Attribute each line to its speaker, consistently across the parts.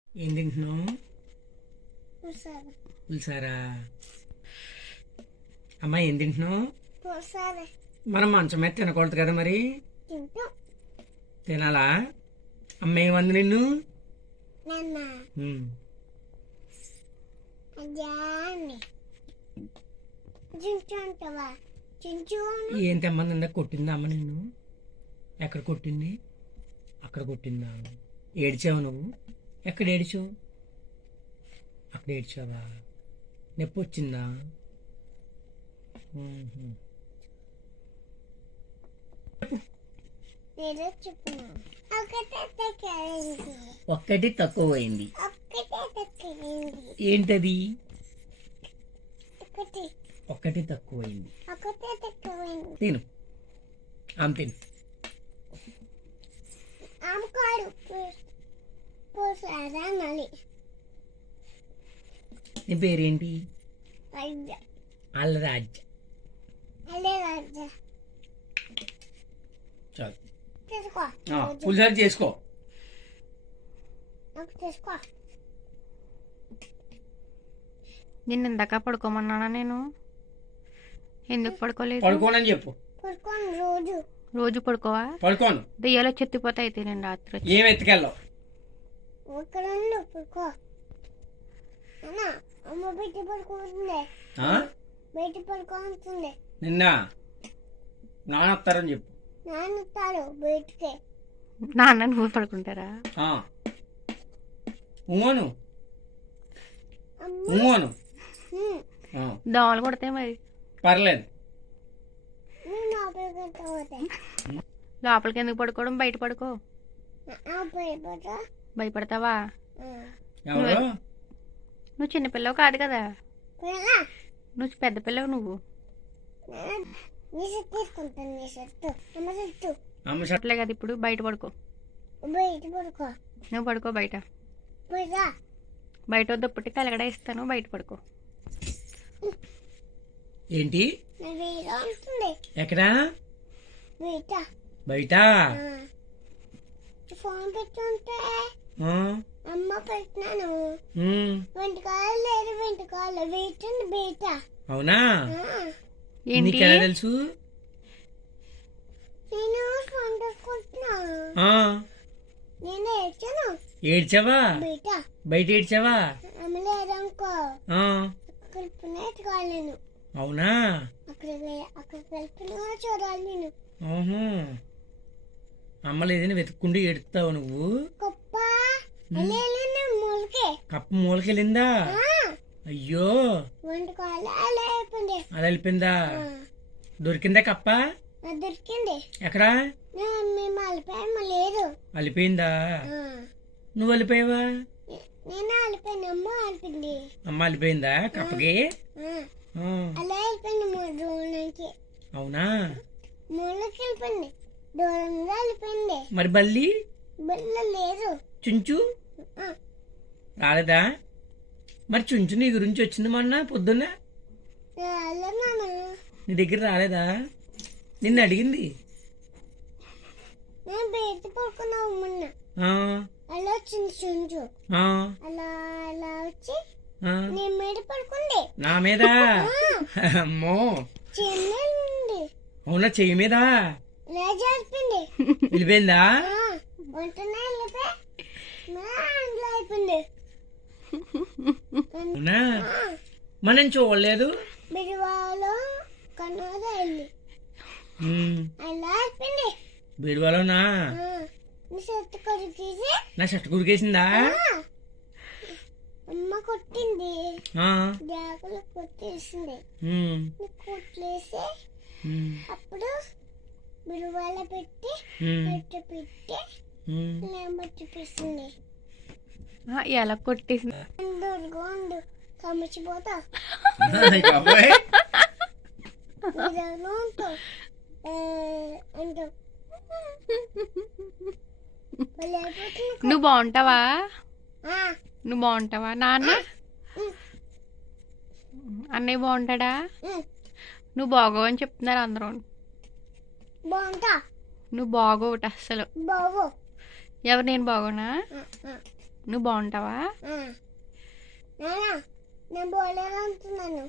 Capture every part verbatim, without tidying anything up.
Speaker 1: ఏం తింటున్నావు?
Speaker 2: పులిసార.
Speaker 1: పులిసారా? అమ్మా ఏం తింటున్నావు?
Speaker 2: పులిసార.
Speaker 1: మనం మంచం మీద తినకూడదు కదా మరి?
Speaker 2: తింటాం.
Speaker 1: తినాలా? అమ్మ ఏమంది నిన్ను?
Speaker 2: నాన్న
Speaker 1: ఉమ్.
Speaker 2: అజాన్ని చించుంటావా? చించు.
Speaker 1: ఏం తెమ్మంది? ఇందాక కొట్టిందా అమ్మ నిన్ను? ఎక్కడ కొట్టింది? అక్కడ కొట్టిందా? ఏడ్చావు నువ్వు? ఎక్కడ ఏడ్చావు? అక్కడ ఏడ్చావా? నొప్పి వచ్చిందా? ఉహు.
Speaker 2: నేను చెప్పున్నా. ఒకటే తక్కింది.
Speaker 1: ఒక్కటి తక్కువైంది.
Speaker 2: ఒక్కటే తక్కింది.
Speaker 1: ఏంటది?
Speaker 2: ఒకటి
Speaker 1: ఒక్కటి తక్కువైంది.
Speaker 2: ఒకటే తక్కువైంది.
Speaker 1: తిను. ఆమె తిను.
Speaker 2: ఆమెకాడు పులిసార మళ్ళీ.
Speaker 1: నీ పేరేంటి?
Speaker 2: రాజ.
Speaker 1: అల్లరాజ్.
Speaker 2: అల్లే రాజ.
Speaker 1: చాలు.
Speaker 2: తీసుకో.
Speaker 1: పులిసారి చేసుకో.
Speaker 2: నాకు తీసుకో.
Speaker 3: నిన్ను ఇందాక పడుకోమన్నానా నేను? ఎందుకు పడుకోలేదు?
Speaker 1: పడుకోనని చెప్పు.
Speaker 2: పడుకోను రోజు.
Speaker 3: రోజు పడుకోవా?
Speaker 1: పడుకోను.
Speaker 3: దెయ్యాలు చెత్తిపోతాయి అయితే నేను రాత్రి వచ్చి.
Speaker 1: ఏం ఎత్తుకెళ్ళావు?
Speaker 2: ఒక రెండు పడుకో. అన్న అమ్మ బయట పడుకుంటుంది. బయట పడుకుంటుంది.
Speaker 1: నిన్న నాన్న వస్తారని చెప్పు.
Speaker 2: నాన్న వస్తాడు బయటికి.
Speaker 3: నాన్న నువ్వు పడుకుంటారా?
Speaker 1: ఊను
Speaker 2: అమ్మ
Speaker 1: ఊను
Speaker 3: దోమలు కొడతాయి మరి.
Speaker 1: పర్లేదు.
Speaker 2: నేను లోపలికి పోతాయి.
Speaker 3: లోపలికి ఎందుకు పడుకోవడం? బయట పడుకో.
Speaker 2: భయపడతా.
Speaker 3: భయపడతావా?
Speaker 1: ఎవరు?
Speaker 3: నువ్వు చిన్నపిల్లవు కాదు కదా,
Speaker 2: పిల్లగా
Speaker 3: నువ్వు పెద్ద పిల్లవు. నువ్వు
Speaker 2: నీ చెట్టు తీసుకుంటాను. నీ చెట్టు అమ్మ చెట్టు.
Speaker 1: అమ్మ షర్ట్.
Speaker 3: అట్లే కదా ఇప్పుడు బయట పడుకో.
Speaker 2: బయట పడుకో.
Speaker 3: నువ్వు పడుకో బయట.
Speaker 2: పోయిరా.
Speaker 3: బయట దుప్పటి కలగడ ఇస్తాను, బయట పడుకో.
Speaker 1: ఏంటి?
Speaker 2: నా వేరే ఉంటుంది.
Speaker 1: ఎక్కడా?
Speaker 2: బయట.
Speaker 1: బయట.
Speaker 2: ఫోన్ పెట్టుంటే
Speaker 1: ఆ,
Speaker 2: అమ్మ పెట్టినాను.
Speaker 1: ఉమ్.
Speaker 2: వెంటకాలు లేదు. వెంటకాలు వేటండి బయట.
Speaker 1: అవునా?
Speaker 3: ఏంటి?
Speaker 1: నీకెలా తెలుసు?
Speaker 2: నేను ఫోన్ పెట్టుకుంటున్నా.
Speaker 1: ఆ,
Speaker 2: నేను ఏడ్చాను
Speaker 1: ఏడ్చావా?
Speaker 2: బయట.
Speaker 1: బయట ఏడ్చావా?
Speaker 2: అమ్మ లేదనుకో.
Speaker 1: ఆ,
Speaker 2: కలిపిన ఎత్తుకోవాలి నేను.
Speaker 1: అవునా?
Speaker 2: అక్కడ అక్కడ కలిపిన కూడా చూడాలి నేను.
Speaker 1: ఓహో. అమ్మ లేదని వెతుక్కుంటూ ఏడుస్తావు నువ్వు?
Speaker 2: గొప్ప అల్లే మూలకే.
Speaker 1: కప్ప మూలకెళ్ళిందా? అయ్యో,
Speaker 2: వంటకాలు అలా అయిపోయింది.
Speaker 1: అది వెళ్ళిపోయిందా? దొరికిందా కప్ప?
Speaker 2: అది దొరికింది.
Speaker 1: ఎక్కడా?
Speaker 2: మేము అలిపోయాము. లేదు.
Speaker 1: అలిపోయిందా? నువ్వు అలిపోయావా?
Speaker 2: నేను అలిపోయాను. అమ్మ అలిపింది.
Speaker 1: అమ్మ అలిపోయిందా కప్పకి? ఆ,
Speaker 2: అలా వెళ్ళిపోయింది. మూడు రోజుల నుంచి
Speaker 1: అవునా?
Speaker 2: మూలకి వెళ్ళిపోయింది. దూరంగా వెళ్ళిపోయింది.
Speaker 1: మరి బల్లి
Speaker 2: బిల్ల లేదు.
Speaker 1: చుంచు
Speaker 2: ఆ,
Speaker 1: రాలేదా? మరి చుంచు నీ గురించి వచ్చింది మొన్న పొద్దున్న.
Speaker 2: రాలే నాన్న.
Speaker 1: నీ దగ్గర రాలేదా? నిన్ను అడిగింది.
Speaker 2: నేను బయట పడుకున్నావు మొన్న.
Speaker 1: ఆ,
Speaker 2: అలా వచ్చింది చుంచు.
Speaker 1: ఆ,
Speaker 2: అలా అలా వచ్చి
Speaker 1: ఆ.
Speaker 2: నేను మీద పడుకుంది.
Speaker 1: నా మీద? అమ్మో,
Speaker 2: చిన్నండి.
Speaker 1: అవునా? చెయ్యి మీద
Speaker 2: లేజ అయిపోయింది.
Speaker 1: వెళ్ళిపోయిందా?
Speaker 2: వంటనే వెళ్ళిపోయి అందులో అయిపోయింది.
Speaker 1: అవునా? మరి నేను చూడలేదు.
Speaker 2: బిరువాలో కన్నోద వెళ్ళి
Speaker 1: ఉమ్,
Speaker 2: అలా అయిపోయింది.
Speaker 1: బీరువాలోనా?
Speaker 2: నీ చెట్టు కొరికేసి
Speaker 1: నా షర్ట్ కురికేసిందా?
Speaker 2: అమ్మ కొట్టింది.
Speaker 1: ఆ,
Speaker 2: జాకులు కొట్టేసింది.
Speaker 1: ఉమ్,
Speaker 2: నీ కొట్లేసి
Speaker 1: ఉమ్,
Speaker 2: అప్పుడు బిరువాలో పెట్టి
Speaker 1: ఉమ్,
Speaker 2: బయట పెట్టి
Speaker 1: ఉమ్.
Speaker 2: నేను చూపిస్తుంది.
Speaker 3: ఆ, ఎలా కొట్టేసి?
Speaker 2: దొరగా ఉండు కమిచిపోతా.
Speaker 1: అయ్ బాబోయ్.
Speaker 2: ఇదను ఉంటావు అంటావు.
Speaker 3: నువ్వు బాగుంటావా? నువ్వు బాగుంటావా? నాన్న అన్నయ్య బాగుంటాడా? నువ్వు బాగోవు అని చెప్తున్నారు అందరూ.
Speaker 2: బాగుంటా.
Speaker 3: నువ్వు బాగోవట అస్సలు.
Speaker 2: బావు
Speaker 3: ఎవరు? నేను బాగోనా? నువ్వు బాగుంటావా?
Speaker 2: ఆ. నాన్న నేను బాగాలేదు అంటున్నాను.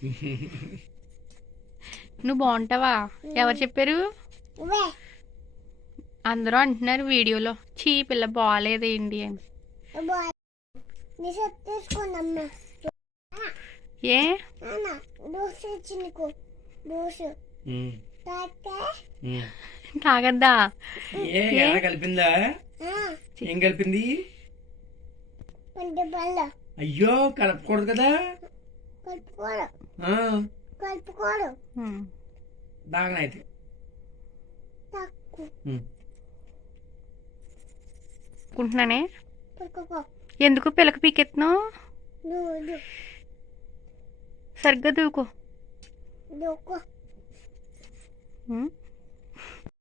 Speaker 3: నువ్వు బాగుంటావా? ఎవరు చెప్పారు?
Speaker 2: నువ్వే
Speaker 3: అందరూ అంటున్నారు వీడియోలో, చీ పిల్ల బాగాలేదేంటి అని.
Speaker 2: బాగా నీ షర్ట్ తీసుకోండి అమ్మ.
Speaker 3: ఏ
Speaker 2: నాన్న దోశ ఇచ్చి నీకు దోశ
Speaker 1: ఉమ్,
Speaker 2: తాతే.
Speaker 1: ఉమ్.
Speaker 3: తాగద్దా?
Speaker 1: ఏ ఏమైనా కలిపిందా? ఏం కలిపింది?
Speaker 2: పండు బల్ల
Speaker 1: అయ్యో కలపకూడదు కదా.
Speaker 2: కలుపుకోరు
Speaker 1: ఆ,
Speaker 2: కలుపుకోరు
Speaker 3: ఉమ్.
Speaker 1: దాగనైతే
Speaker 2: తక్కువ
Speaker 1: ఉమ్.
Speaker 3: అనుకుంటున్నానే.
Speaker 2: పడుకోకో
Speaker 3: ఎందుకు పిల్లక పీకెత్తున్నావు?
Speaker 2: నువ్వు దు-
Speaker 3: సరిగ్గా దూకో.
Speaker 2: దూకో
Speaker 3: ఉమ్.